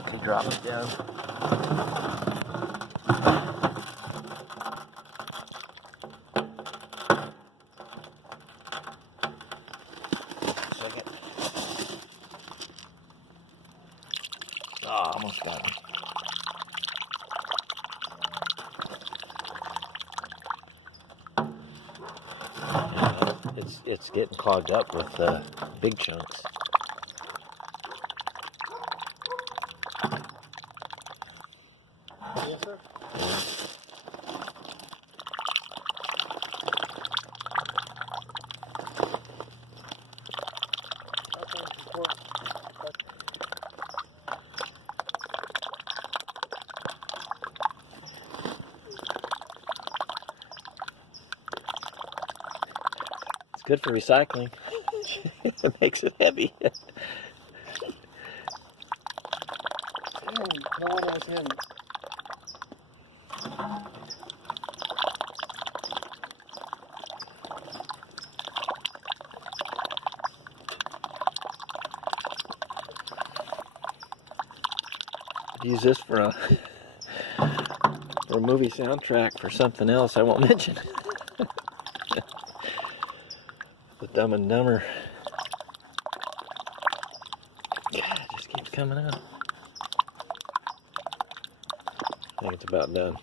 Okay, drop it down. Second. Oh, almost got him. It's getting clogged up with big chunks. Yes, sir. It's good for recycling. It makes it heavy. Dang, no, that was heavy. Use this for a movie soundtrack for something else I won't mention. The Dumb and Dumber. God, it just keeps coming up. I think it's about done.